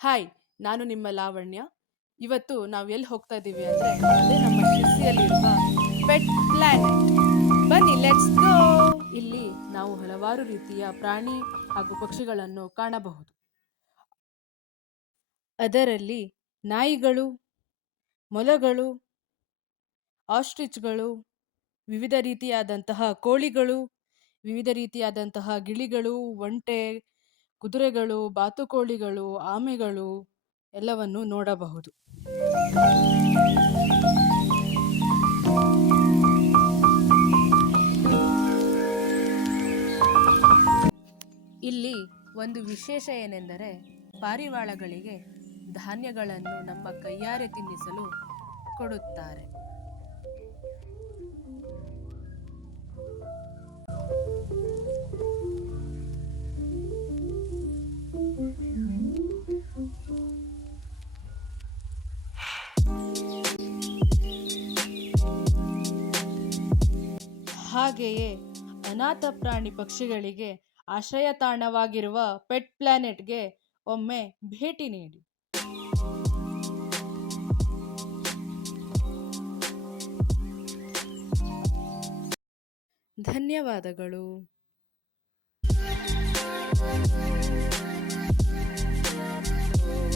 Hi, ನಾನು ನಿಮ್ಮ ಲಾವಣ್ಯ. ಇವತ್ತು ನಾವು ಎಲ್ಲಿ ಹೋಗ್ತಾ ಇದ್ದೀವಿ ಅಂದರೆ ಅದೇ ನಮ್ಮ ಶಿರ್ಸಿಯಲ್ಲಿರುವ ಪೆಟ್ ಪ್ಲಾನೆಟ್. ಬನ್ನಿ, ಲೆಟ್ಸ್ ಗೋ. ಇಲ್ಲಿ ನಾವು ಹಲವಾರು ರೀತಿಯ ಪ್ರಾಣಿ ಹಾಗೂ ಪಕ್ಷಿಗಳನ್ನು ಕಾಣಬಹುದು. ಅದರಲ್ಲಿ ನಾಯಿಗಳು, ಮೊಲಗಳು, ಆಸ್ಟ್ರಿಚ್ಗಳು, ವಿವಿಧ ರೀತಿಯಾದಂತಹ ಕೋಳಿಗಳು, ವಿವಿಧ ರೀತಿಯಾದಂತಹ ಗಿಳಿಗಳು, ಒಂಟೆ, ಕುದುರೆಗಳು, ಬಾತುಕೋಳಿಗಳು, ಆಮೆಗಳು ಎಲ್ಲವನ್ನು ನೋಡಬಹುದು. ಇಲ್ಲಿ ಒಂದು ವಿಶೇಷ ಏನೆಂದರೆ ಪಾರಿವಾಳಗಳಿಗೆ ಧಾನ್ಯಗಳನ್ನು ನಮ್ಮ ಕೈಯಾರೆ ತಿನ್ನಿಸಲು ಕೊಡುತ್ತಾರೆ. ಹಾಗೆಯೇ ಅನಾಥ ಪ್ರಾಣಿ ಪಕ್ಷಿಗಳಿಗೆ ಆಶ್ರಯ ತಾಣವಾಗಿರುವ ಪೆಟ್ ಪ್ಲಾನೆಟ್ಗೆ ಒಮ್ಮೆ ಭೇಟಿ ನೀಡಿ. ಧನ್ಯವಾದಗಳು.